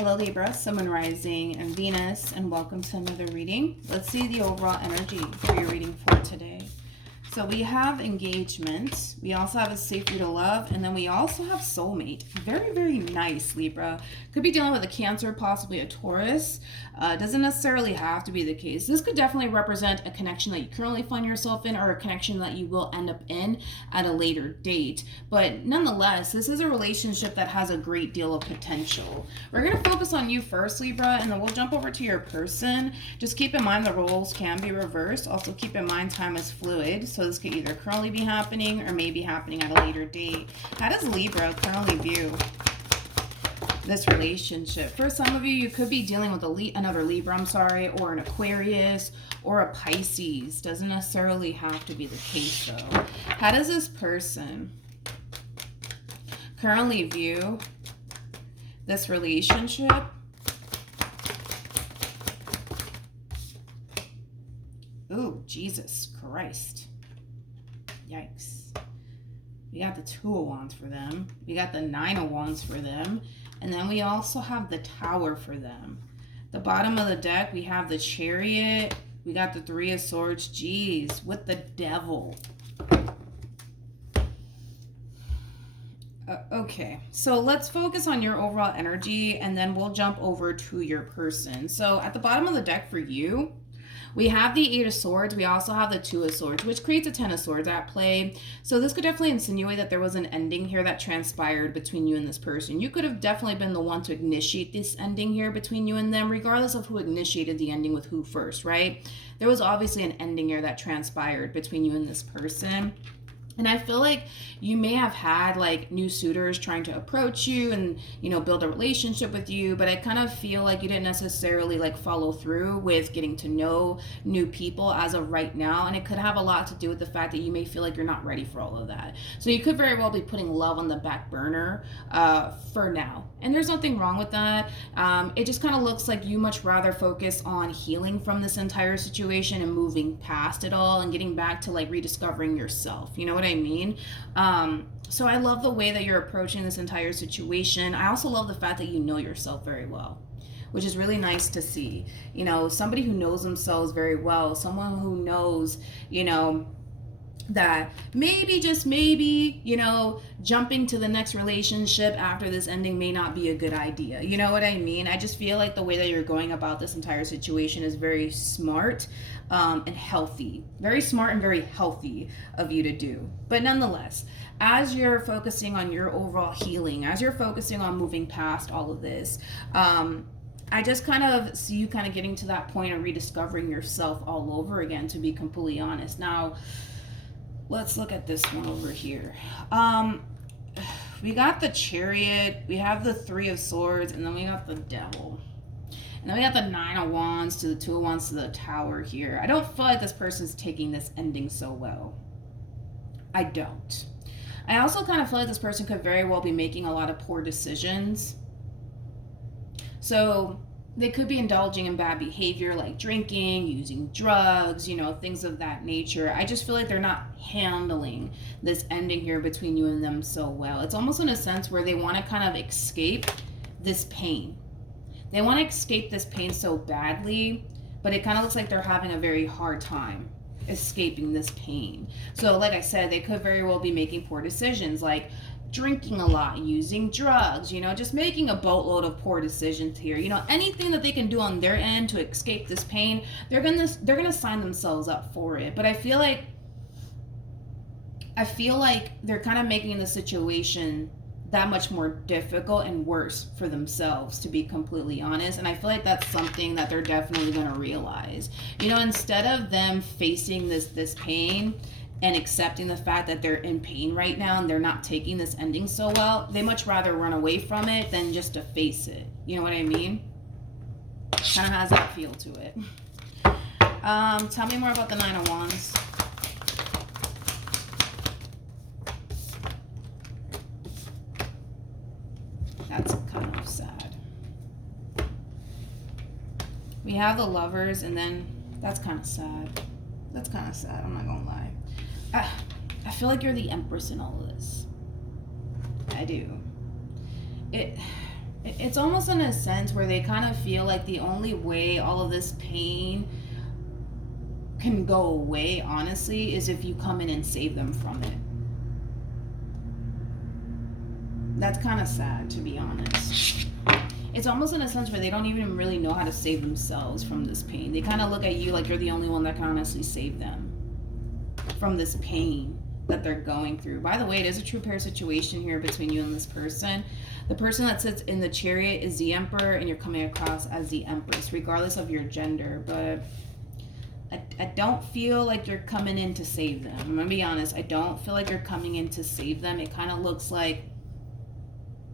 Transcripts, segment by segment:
Hello Libra, Sun, Moon, Rising, and Venus, and welcome to another reading. Let's see the overall energy for your reading for today. So we have engagement, we also have a safe way to love, and then we also have soulmate. Very, very nice, Libra. Could be dealing with a Cancer, possibly a Taurus. Doesn't necessarily have to be the case. This could definitely represent a connection that you currently find yourself in, or a connection that you will end up in at a later date. But nonetheless, this is a relationship that has a great deal of potential. We're going to focus on you first, Libra, and then we'll jump over to your person. Just keep in mind the roles can be reversed. Also keep in mind time is fluid. So this could either currently be happening or may be happening at a later date. How does Libra currently view this relationship? For some of you, you could be dealing with another Libra, or an Aquarius or a Pisces. Doesn't necessarily have to be the case though. How does this person currently view this relationship? Ooh, Jesus Christ. Yikes. We got the Two of Wands for them. We got the Nine of Wands for them. And then we also have the Tower for them. The bottom of the deck, we have the Chariot. We got the Three of Swords. Jeez, with the Devil. Okay, so let's focus on your overall energy, and then we'll jump over to your person. So at the bottom of the deck for you, we have the Eight of Swords. We also have the Two of Swords, which creates a Ten of Swords at play. So this could definitely insinuate that there was an ending here that transpired between you and this person. You could have definitely been the one to initiate this ending here between you and them, regardless of who initiated the ending with who first, right? There was obviously an ending here that transpired between you and this person. And I feel like you may have had like new suitors trying to approach you and, you know, build a relationship with you. But I kind of feel like you didn't necessarily like follow through with getting to know new people as of right now. And it could have a lot to do with the fact that you may feel like you're not ready for all of that. So you could very well be putting love on the back burner for now. And there's nothing wrong with that. It just kind of looks like you much rather focus on healing from this entire situation and moving past it all and getting back to like rediscovering yourself. You know what I mean? So I love the way that you're approaching this entire situation. I also love the fact that you know yourself very well, which is really nice to see. You know, somebody who knows themselves very well, someone who knows, you know, that maybe, just maybe, you know, jumping to the next relationship after this ending may not be a good idea. You know what I mean? I just feel like the way that you're going about this entire situation is very smart and healthy. Very smart and very healthy of you to do. But nonetheless, as you're focusing on your overall healing, as you're focusing on moving past all of this, I just kind of see you kind of getting to that point of rediscovering yourself all over again, to be completely honest. Now, let's look at this one over here. We got the Chariot, we have the Three of Swords, and then we got the Devil. And then we got the Nine of Wands to the Two of Wands to the Tower here. I don't feel like this person's taking this ending so well. I don't. I also kind of feel like this person could very well be making a lot of poor decisions. So they could be indulging in bad behavior like drinking, using drugs, you know, things of that nature. I just feel like they're not handling this ending here between you and them so well. It's almost in a sense where they want to kind of escape this pain. They want to escape this pain so badly, but it kind of looks like they're having a very hard time escaping this pain. So like I said, they could very well be making poor decisions like drinking a lot, using drugs, you know, just making a boatload of poor decisions here. You know, anything that they can do on their end to escape this pain, they're gonna sign themselves up for it. But I feel like they're kind of making the situation that much more difficult and worse for themselves, to be completely honest. And I feel like that's something that they're definitely gonna realize. You know, instead of them facing this pain and accepting the fact that they're in pain right now and they're not taking this ending so well, they much rather run away from it than just to face it. You know what I mean? Kind of has that feel to it. Tell me more about the Nine of Wands. That's kind of sad. We have the Lovers, and then that's kind of sad. That's kind of sad, I'm not gonna lie. I feel like you're the Empress in all of this. I do. It's almost in a sense where they kind of feel like the only way all of this pain can go away, honestly, is if you come in and save them from it. That's kind of sad, to be honest. It's almost in a sense where they don't even really know how to save themselves from this pain. They kind of look at you like you're the only one that can honestly save them from this pain that they're going through. By the way, it is a true pair situation here between you and this person. The person that sits in the Chariot is the Emperor, and you're coming across as the Empress, regardless of your gender. But I don't feel like you're coming in to save them. I'm going to be honest. I don't feel like you're coming in to save them. It kind of looks like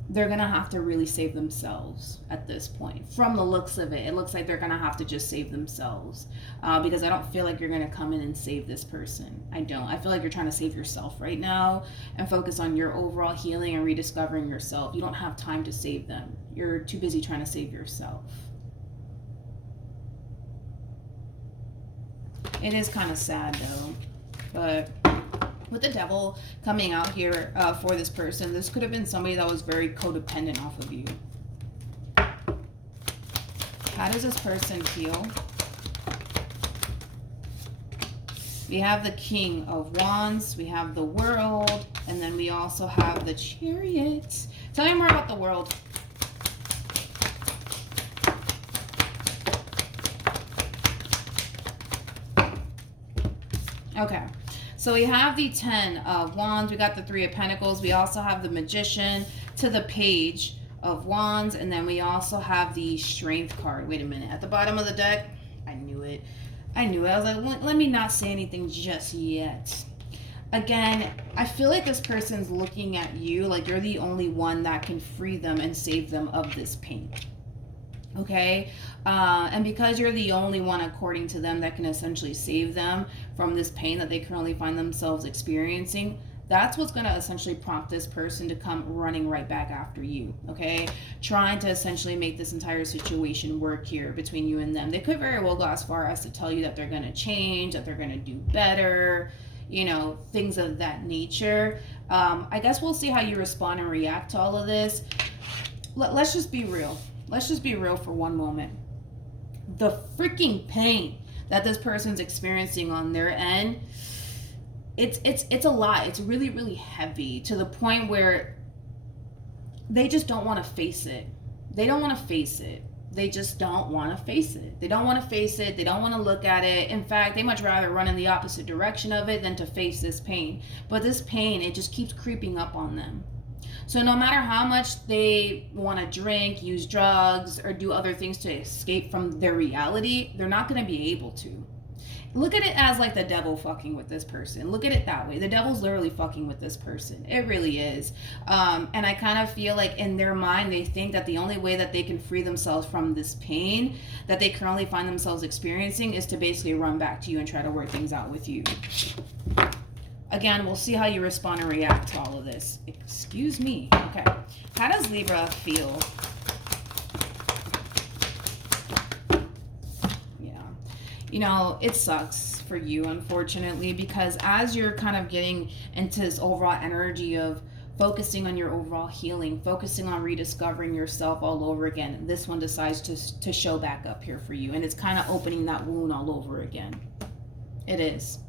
they're going to have to really save themselves at this point. From the looks of it, it looks like they're going to have to just save themselves. Because I don't feel like you're going to come in and save this person. I don't. I feel like you're trying to save yourself right now and focus on your overall healing and rediscovering yourself. You don't have time to save them. You're too busy trying to save yourself. It is kind of sad though. But with the Devil coming out here for this person, this could have been somebody that was very codependent off of you. How does this person feel? We have the King of Wands, we have the World, and then we also have the Chariot. Tell me more about the World. Okay. So we have the 10 of Wands, we got the 3 of Pentacles, we also have the Magician to the Page of Wands, and then we also have the Strength card. Wait a minute, at the bottom of the deck, I knew it. I was like, let me not say anything just yet. Again, I feel like this person's looking at you like you're the only one that can free them and save them of this pain. Okay, and because you're the only one, according to them, that can essentially save them from this pain that they currently find themselves experiencing, that's what's going to essentially prompt this person to come running right back after you. Okay, trying to essentially make this entire situation work here between you and them. They could very well go as far as to tell you that they're going to change, that they're going to do better, you know, things of that nature. I guess we'll see how you respond and react to all of this. Let's just be real. Let's just be real for one moment. The freaking pain that this person's experiencing on their end, it's a lot. It's really, really heavy to the point where they just don't want to face it. They don't want to face it. They just don't want to face it. They don't want to face it. They don't want to look at it. In fact, they much rather run in the opposite direction of it than to face this pain. But this pain, it just keeps creeping up on them. So no matter how much they want to drink, use drugs, or do other things to escape from their reality, they're not going to be able to. Look at it as like the devil fucking with this person. Look at it that way. The devil's literally fucking with this person. It really is. And I kind of feel like in their mind, they think that the only way that they can free themselves from this pain that they currently find themselves experiencing is to basically run back to you and try to work things out with you. Again, we'll see how you respond and react to all of this. Excuse me. Okay. How does Libra feel? Yeah. You know, it sucks for you, unfortunately, because as you're kind of getting into this overall energy of focusing on your overall healing, focusing on rediscovering yourself all over again, this one decides to show back up here for you. And it's kind of opening that wound all over again. It is.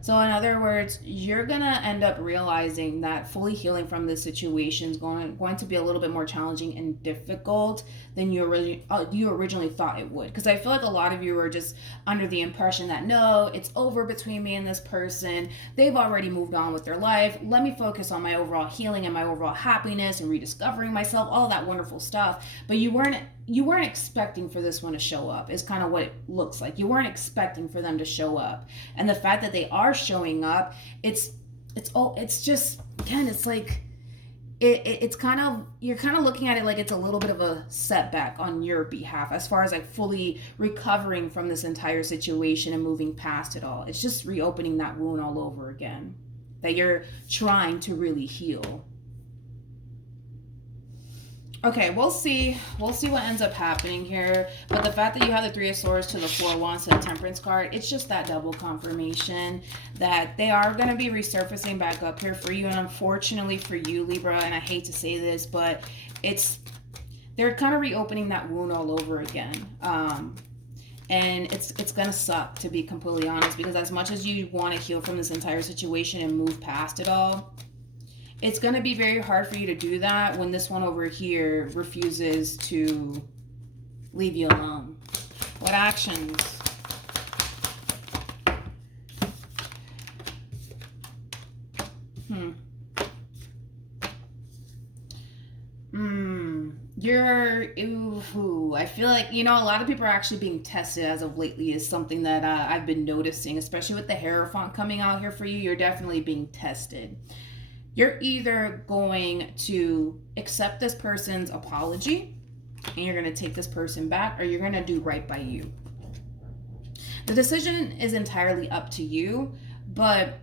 So in other words, you're going to end up realizing that fully healing from this situation is going to be a little bit more challenging and difficult than you originally thought it would. Because I feel like a lot of you are just under the impression that, no, it's over between me and this person. They've already moved on with their life. Let me focus on my overall healing and my overall happiness and rediscovering myself, all that wonderful stuff. But you weren't expecting for this one to show up is kind of what it looks like. You weren't expecting for them to show up. And the fact that they are showing up, it's just, again, it's like, it's kind of, you're kind of looking at it like it's a little bit of a setback on your behalf as far as like fully recovering from this entire situation and moving past it all. It's just reopening that wound all over again that you're trying to really heal. Okay, we'll see what ends up happening here. But the fact that you have the 3 of Swords to the 4 of Wands to the Temperance card, it's just that double confirmation that they are going to be resurfacing back up here for you. And unfortunately for you, Libra, and I hate to say this, but it's they're kind of reopening that wound all over again. And it's gonna suck, to be completely honest, because as much as you want to heal from this entire situation and move past it all, it's gonna be very hard for you to do that when this one over here refuses to leave you alone. What actions? I feel like, you know, a lot of people are actually being tested as of lately is something that I've been noticing, especially with the Hierophant coming out here for you. You're definitely being tested. You're either going to accept this person's apology and you're going to take this person back, or you're going to do right by you. The decision is entirely up to you, but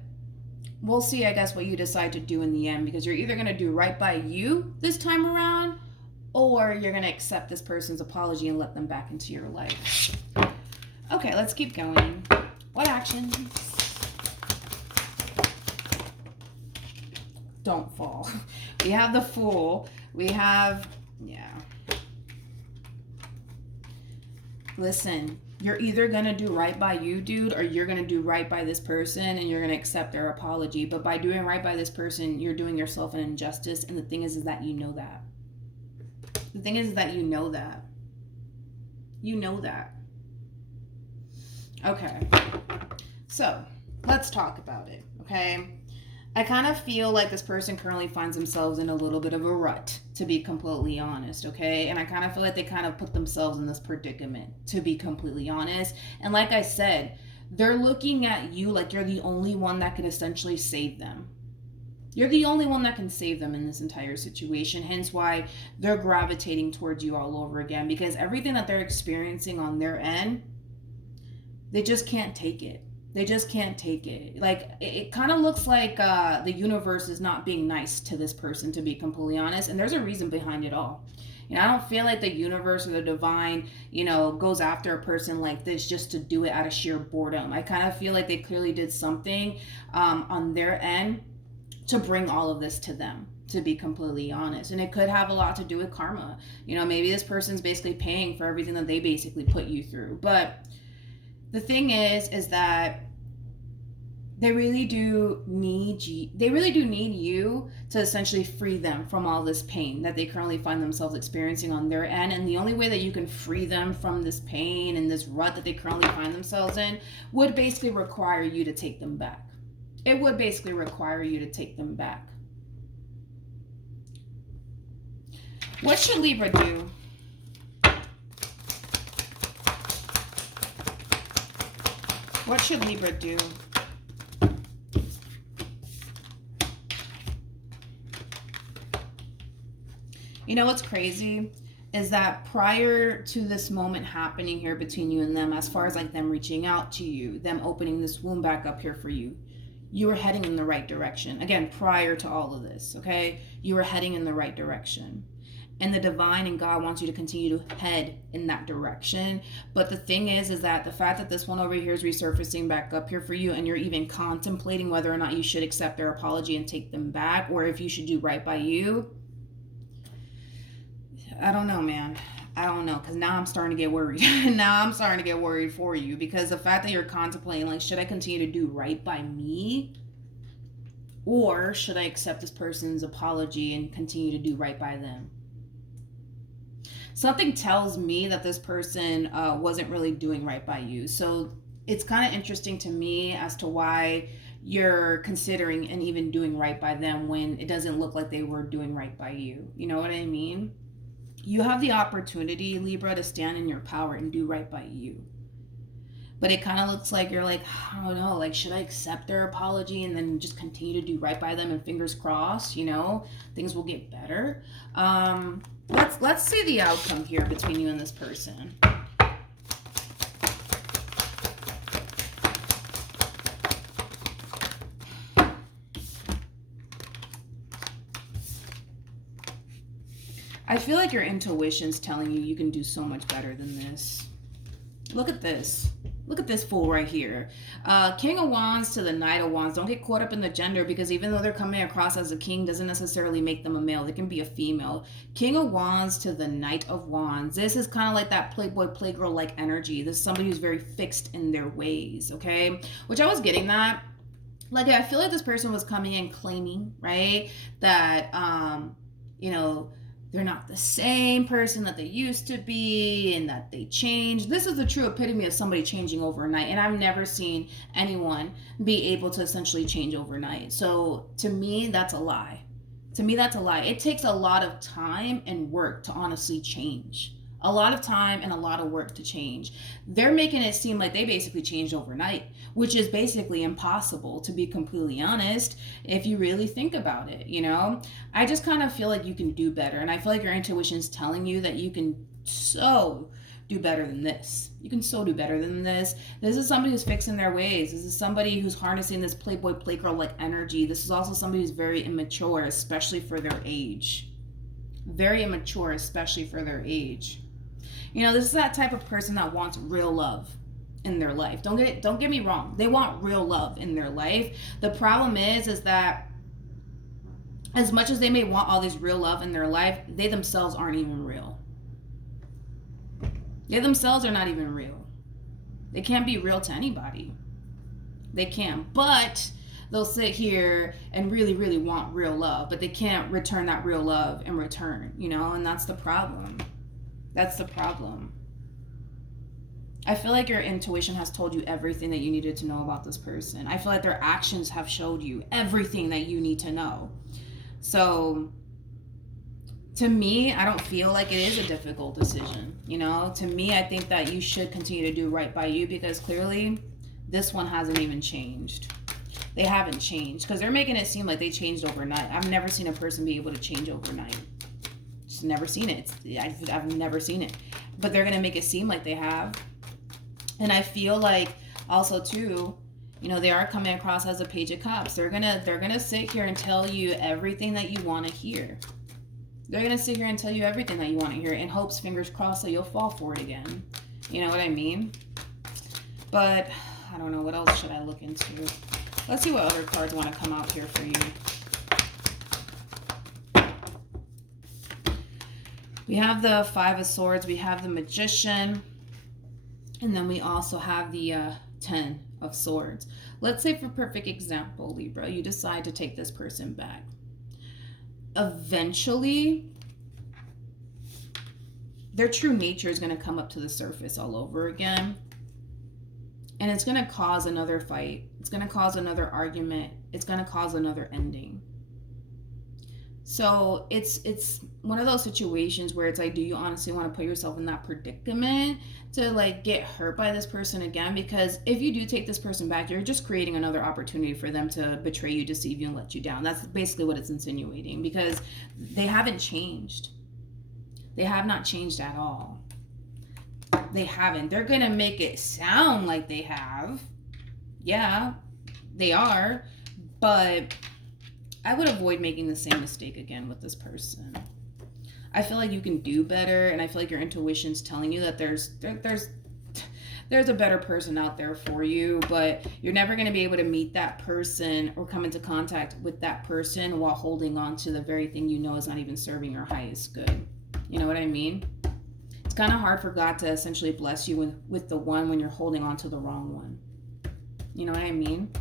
we'll see, I guess, what you decide to do in the end, because you're either going to do right by you this time around, or you're going to accept this person's apology and let them back into your life. Okay, let's keep going. What actions? Don't fall. We have the Fool. We have, yeah. Listen, you're either going to do right by you, dude, or you're going to do right by this person and you're going to accept their apology. But by doing right by this person, you're doing yourself an injustice. And the thing is that you know that. The thing is that you know that. You know that. Okay. So, let's talk about it, okay? I kind of feel like this person currently finds themselves in a little bit of a rut, to be completely honest, okay? And I kind of feel like they kind of put themselves in this predicament, to be completely honest. And like I said, they're looking at you like you're the only one that can essentially save them. You're the only one that can save them in this entire situation, hence why they're gravitating towards you all over again, because everything that they're experiencing on their end, they just can't take it. They just can't take it. Like, it kind of looks like the universe is not being nice to this person, to be completely honest, and there's a reason behind it all. You know, I don't feel like the universe or the divine, you know, goes after a person like this just to do it out of sheer boredom. I kind of feel like they clearly did something on their end to bring all of this to them, to be completely honest. And it could have a lot to do with karma. You know, maybe this person's basically paying for everything that they basically put you through. But the thing is that they really do need you to essentially free them from all this pain that they currently find themselves experiencing on their end. And the only way that you can free them from this pain and this rut that they currently find themselves in would basically require you to take them back. It would basically require you to take them back. What should Libra do? What should Libra do? You know what's crazy is that prior to this moment happening here between you and them, as far as like them reaching out to you, them opening this wound back up here for you, you were heading in the right direction. Again, prior to all of this, okay? You were heading in the right direction. And the divine and God wants you to continue to head in that direction. But the thing is that the fact that this one over here is resurfacing back up here for you, and you're even contemplating whether or not you should accept their apology and take them back, or if you should do right by you, I don't know, man. I don't know, because now I'm starting to get worried. Now I'm starting to get worried for you, because the fact that you're contemplating, like, should I continue to do right by me? Or should I accept this person's apology and continue to do right by them? Something tells me that this person wasn't really doing right by you. So it's kind of interesting to me as to why you're considering and even doing right by them when it doesn't look like they were doing right by you. You know what I mean? You have the opportunity, Libra, to stand in your power and do right by you. But it kind of looks like you're like, I don't know, like, should I accept their apology and then just continue to do right by them, and fingers crossed, you know, things will get better. Let's see the outcome here between you and this person. I feel like your intuition's telling you you can do so much better than this. Look at this. Look at this fool right here. King of Wands to the Knight of Wands. Don't get caught up in the gender, because even though they're coming across as a king doesn't necessarily make them a male. They can be a female. King of Wands to the Knight of Wands. This is kind of like that playboy, playgirl like energy. This is somebody who's very fixed in their ways, okay? Which I was getting that. Like, I feel like this person was coming in claiming, right, that, you know, they're not the same person that they used to be and that they changed. This is the true epitome of somebody changing overnight. And I've never seen anyone be able to essentially change overnight. So to me, that's a lie. To me, that's a lie. It takes a lot of time and work to honestly change. A lot of time and a lot of work to change. They're making it seem like they basically changed overnight, which is basically impossible, to be completely honest, if you really think about it, you know? I just kind of feel like you can do better. And I feel like your intuition's telling you that you can so do better than this. You can so do better than this. This is somebody who's fixing their ways. This is somebody who's harnessing this playboy, playgirl like energy. This is also somebody who's very immature, especially for their age. Very immature, especially for their age. You know, this is that type of person that wants real love in their life. Don't get me wrong. They want real love in their life. The problem is that as much as they may want all this real love in their life, they themselves aren't even real. They themselves are not even real. They can't be real to anybody. They can, but they'll sit here and really, really want real love, but they can't return that real love in return, you know, and that's the problem. That's the problem. I feel like your intuition has told you everything that you needed to know about this person. I feel like their actions have showed you everything that you need to know. So, to me, I don't feel like it is a difficult decision. You know, to me, I think that you should continue to do right by you, because clearly this one hasn't even changed. They haven't changed, because they're making it seem like they changed overnight. I've never seen a person be able to change overnight. Just never seen it. I've never seen it. But they're going to make it seem like they have. And I feel like also too, you know, they are coming across as a Page of Cups. They're gonna sit here and tell you everything that you want to hear. They're gonna sit here and tell you everything that you want to hear in hopes, fingers crossed, that you'll fall for it again. You know what I mean? But I don't know, what else should I look into? Let's see what other cards want to come out here for you. We have the Five of Swords, we have the Magician, and then we also have the 10 of Swords. Let's say, for perfect example, Libra, you decide to take this person back. Eventually, their true nature is going to come up to the surface all over again. And it's going to cause another fight. It's going to cause another argument. It's going to cause another ending. So it's one of those situations where it's like, do you honestly want to put yourself in that predicament to like get hurt by this person again? Because if you do take this person back, you're just creating another opportunity for them to betray you, deceive you, and let you down. That's basically what it's insinuating, because they haven't changed. They have not changed at all. They haven't. They're going to make it sound like they have. Yeah, they are. But I would avoid making the same mistake again with this person. I feel like you can do better, and I feel like your intuition's telling you that there's a better person out there for you, but you're never going to be able to meet that person or come into contact with that person while holding on to the very thing you know is not even serving your highest good. You know what I mean? It's kind of hard for God to essentially bless you with the one when you're holding on to the wrong one. You know what I mean?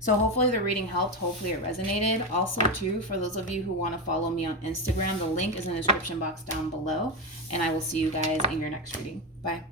So hopefully the reading helped. Hopefully it resonated. Also, too, for those of you who want to follow me on Instagram, the link is in the description box down below. And I will see you guys in your next reading. Bye.